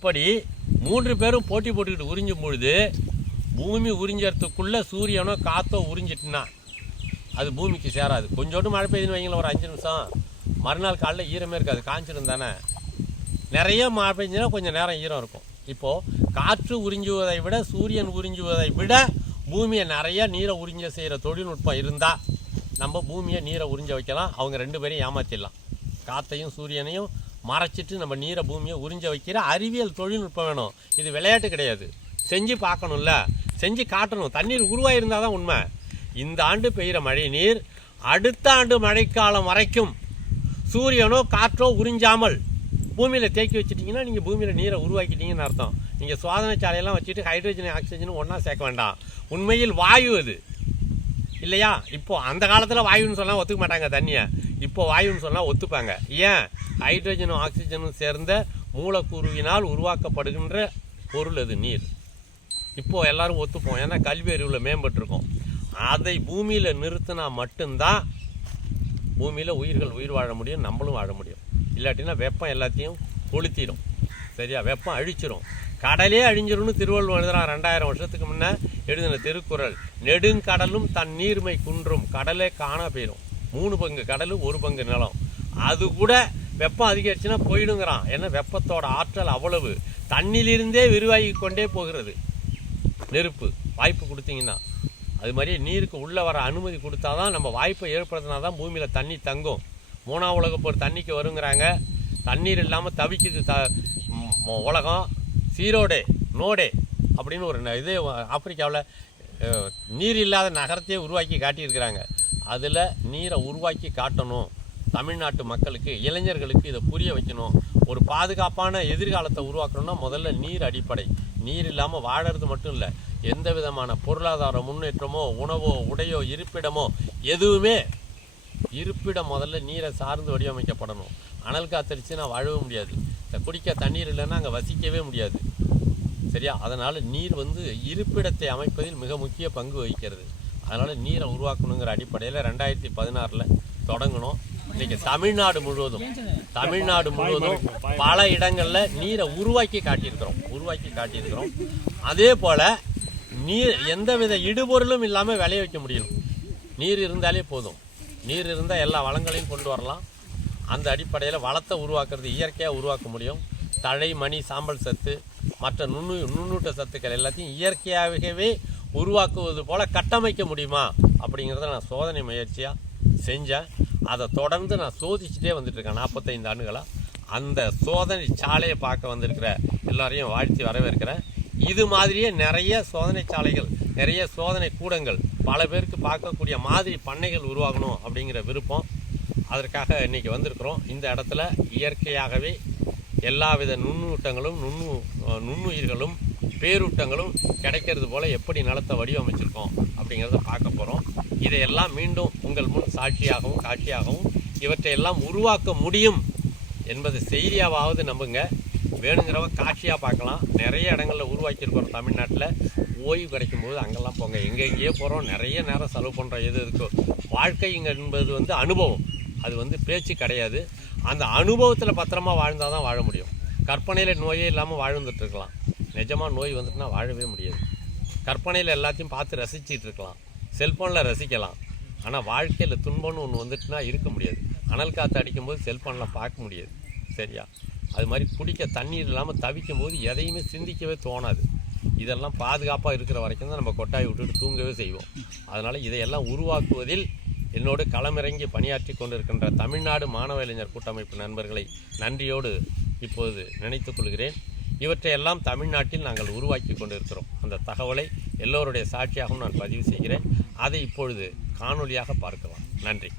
இப்படி மூன்று பேரும் போட்டி போட்டுக்கிட்டு உறிஞ்சும் பொழுது பூமி உறிஞ்சறதுக்குள்ளே சூரியனோ காத்தோ உறிஞ்சிட்டுனா அது பூமிக்கு சேராது. கொஞ்சோண்டு மழை பெய்யுதுன்னு வைங்களேன் ஒரு அஞ்சு நிமிஷம். மறுநாள் காலைல ஈரமே இருக்காது காஞ்சிடும் தானே. நிறைய மழை பெஞ்சுன்னா கொஞ்சம் நேரம் ஈரம் இருக்கும். இப்போது காற்று உறிஞ்சுவதை விட சூரியன் உறிஞ்சுவதை விட பூமியை நிறைய நீரை உறிஞ்ச செய்கிற தொழில்நுட்பம் இருந்தால் நம்ம பூமியை நீரை உறிஞ்ச வைக்கலாம். அவங்க ரெண்டு பேரையும் ஏமாற்றிடலாம் காற்றையும் சூரியனையும் மறைச்சிட்டு நம்ம நீரை பூமியை உறிஞ்ச வைக்கிற அறிவியல் தொழில்நுட்பம் வேணும். இது விளையாட்டு கிடையாது. செஞ்சு பார்க்கணும்ல. செஞ்சு காட்டணும். தண்ணீர் உருவாயிருந்தால் தான் உண்மை. இந்த ஆண்டு பெய்கிற மழை நீர் அடுத்த ஆண்டு மழைக்காலம் வரைக்கும் சூரியனோ காற்றோ உறிஞ்சாமல் பூமியில் தேக்கி வச்சிட்டிங்கன்னா நீங்கள் பூமியில் நீரை உருவாக்கிட்டீங்கன்னு அர்த்தம். நீங்கள் சோதனை சாலையெல்லாம் வச்சுட்டு ஹைட்ரஜன் ஆக்சிஜனும் ஒன்றா சேர்க்க வேண்டாம். உண்மையில் வாயு அது. இல்லையா? இப்போது அந்த காலத்தில் வாயுன்னு சொன்னால் ஒத்துக்க மாட்டாங்க தண்ணியை. இப்போ வாயுன்னு சொன்னால் ஒத்துப்பாங்க. ஏன்? ஹைட்ரஜனும் ஆக்சிஜனும் சேர்ந்த மூலக்கூறுவினால் உருவாக்கப்படுகின்ற பொருள் அது நீர். இப்போது எல்லாரும் ஒத்துப்போம். ஏன்னா கல்வி அறிவில் மேம்பட்டிருக்கோம். அதை பூமியில் நிறுத்தினா மட்டும்தான் பூமியில் உயிர்கள் உயிர் வாழ முடியும் நம்மளும் வாழ முடியும். இல்லாட்டினா வெப்பம் எல்லாத்தையும் கொளுத்திடும். சரியா? வெப்பம் அழிச்சிரும். கடலே அழிஞ்சிரும்னு திருவள்ளுவர் எழுதுறான் ரெண்டாயிரம் வருஷத்துக்கு முன்னே எழுதின திருக்குறள் நெடுங்கடலும் தன் நீர்மை குன்றும் கடலே காண போயிடும் மூணு பங்கு கடல் ஒரு பங்கு நிலம். அது கூட வெப்பம் அதிகரிச்சுன்னா போயிடுங்கிறான். ஏன்னா வெப்பத்தோட ஆற்றல் அவ்வளவு. தண்ணியிலிருந்தே விரிவாகி கொண்டே போகிறது. நெருப்பு வாய்ப்பு கொடுத்தீங்கன்னா. அது மாதிரி நீருக்கு உள்ளே வர அனுமதி கொடுத்தா தான் நம்ம வாய்ப்பை ஏற்படுத்தினா தான் பூமியில் தண்ணி தங்கும். மூணாம் உலக போர் தண்ணிக்கு வருங்கிறாங்க. தண்ணீர் இல்லாமல் தவிக்குது த உலகம். சீரோடே நோடே அப்படின்னு ஒரு ந- இது ஆப்பிரிக்காவில் நீர் இல்லாத நகரத்தையே உருவாக்கி காட்டியிருக்கிறாங்க. அதில் நீரை உருவாக்கி காட்டணும். தமிழ்நாட்டு மக்களுக்கு இளைஞர்களுக்கு இதை புரிய வைக்கணும். ஒரு பாதுகாப்பான எதிர்காலத்தை உருவாக்கணும்னா முதல்ல நீர் அடிப்படை. நீர் இல்லாமல் வாழறது மட்டும் இல்லை எந்த விதமான பொருளாதார முன்னேற்றமோ உணவோ உடையோ இருப்பிடமோ எதுவுமே இருப்பிடம் முதல்ல நீரை சார்ந்து வடிவமைக்கப்படணும். அனல் காத்தடிச்சுன்னா வாழவே முடியாது. இந்த குடிக்க தண்ணீர் இல்லைன்னா அங்கே வசிக்கவே முடியாது. சரியா? அதனால் நீர் வந்து இருப்பிடத்தை அமைப்பதில் மிக முக்கிய பங்கு வகிக்கிறது. அதனால் நீரை உருவாக்கணுங்கிற அடிப்படையில் ரெண்டாயிரத்தி பதினாறில் தொடங்கணும். இன்னைக்கு தமிழ்நாடு முழுவதும் தமிழ்நாடு முழுவதும் பல இடங்களில் நீரை உருவாக்கி காட்டியிருக்கிறோம் உருவாக்கி காட்டியிருக்கிறோம். அதே போல் நீர் எந்தவித இடுபொருளும் இல்லாமல் விளைய வைக்க முடியும் நீர் இருந்தாலே போதும். நீர் இருந்தால் எல்லா வளங்களையும் கொண்டு வரலாம். அந்த அடிப்படையில் வளத்தை உருவாக்குறது இயற்கையாக உருவாக்க முடியும். தழை மணி சாம்பல் சத்து மற்ற நுண்ணு நுண்ணூட்ட சத்துக்கள் எல்லாத்தையும் இயற்கையாகவே உருவாக்குவது போல் கட்டமைக்க முடியுமா? அப்படிங்கிறத நான் சோதனை முயற்சியாக செஞ்சேன். அதை தொடர்ந்து நான் சோதிச்சுட்டே வந்துட்டுருக்கேன் நாற்பத்தைந்து ஆண்டுகளாக அந்த சோதனை சாலையை பார்க்க வந்திருக்கிற எல்லாரையும் வாழ்த்தி வரவேற்கிறேன். இது மாதிரியே நிறைய சோதனை சாலைகள் நிறைய சோதனை கூடங்கள் பல பேருக்கு பார்க்கக்கூடிய மாதிரி பண்ணைகள் உருவாகணும் அப்படிங்கிற விருப்பம் அதற்காக இன்னைக்கு வந்திருக்கிறோம். இந்த இடத்துல இயற்கையாகவே எல்லாவித நுண்ணூட்டங்களும் நுண்ணு நுண்ணுயிர்களும் பேரூட்டங்களும் கிடைக்கிறது போல் எப்படி நிலத்தை வடிவமைச்சிருக்கோம் அப்படிங்கிறத பார்க்க போகிறோம் இதையெல்லாம் மீண்டும் உங்கள் முன் சாட்சியாகவும் காட்சியாகவும் இவற்றையெல்லாம் உருவாக்க முடியும் என்பது செய்தியாவது நம்புங்க. வேணுங்கிறவ காட்சியாக பார்க்கலாம். நிறைய இடங்களில் உருவாக்கியிருக்கிறோம் தமிழ்நாட்டில். ஓய்வு கிடைக்கும் போது அங்கெல்லாம் போங்க. எங்கெங்கேயே போகிறோம் நிறைய நேரம் செலவு பண்ணுறோம் எது இருக்கோ. வாழ்க்கைங்க என்பது வந்து அனுபவம். அது வந்து பேச்சு கிடையாது. அந்த அனுபவத்தில் பத்திரமா வாழ்ந்தால் தான் வாழ முடியும். கற்பனையில் நோயே இல்லாமல் வாழ்ந்துட்டுருக்கலாம் நிஜமாக நோய் வந்துட்டுனா வாழவே முடியாது. கற்பனையில் எல்லாத்தையும் பார்த்து ரசிச்சிட்டு இருக்கலாம். செல்ஃபோனில் ரசிக்கலாம். ஆனால் வாழ்க்கையில் துன்பம்னு ஒன்று வந்துட்டுனா இருக்க முடியாது. அனல் காற்று அடிக்கும்போது செல்ஃபோனில் பார்க்க முடியாது. சரியா? அது மாதிரி குடிக்க தண்ணீர் இல்லாமல் தவிக்கும் போது எதையுமே சிந்திக்கவே தோணாது. இதெல்லாம் பாதுகாப்பாக இருக்கிற வரைக்கும் தான் நம்ம கொட்டாய் விட்டுட்டு தூங்கவே செய்வோம். அதனால் இதையெல்லாம் உருவாக்குவதில் என்னோடு களமிறங்கி பணியாற்றி கொண்டிருக்கின்ற தமிழ்நாடு மாணவ இளைஞர் கூட்டமைப்பு நண்பர்களை நன்றியோடு இப்போது நினைத்துக் கொள்கிறேன். இவற்றையெல்லாம் தமிழ்நாட்டில் நாங்கள் உருவாக்கி கொண்டிருக்கிறோம். அந்த தகவலை எல்லோருடைய சாட்சியாகவும் நான் பதிவு செய்கிறேன். அதை இப்பொழுது காணொளியாக பார்க்கலாம். நன்றி.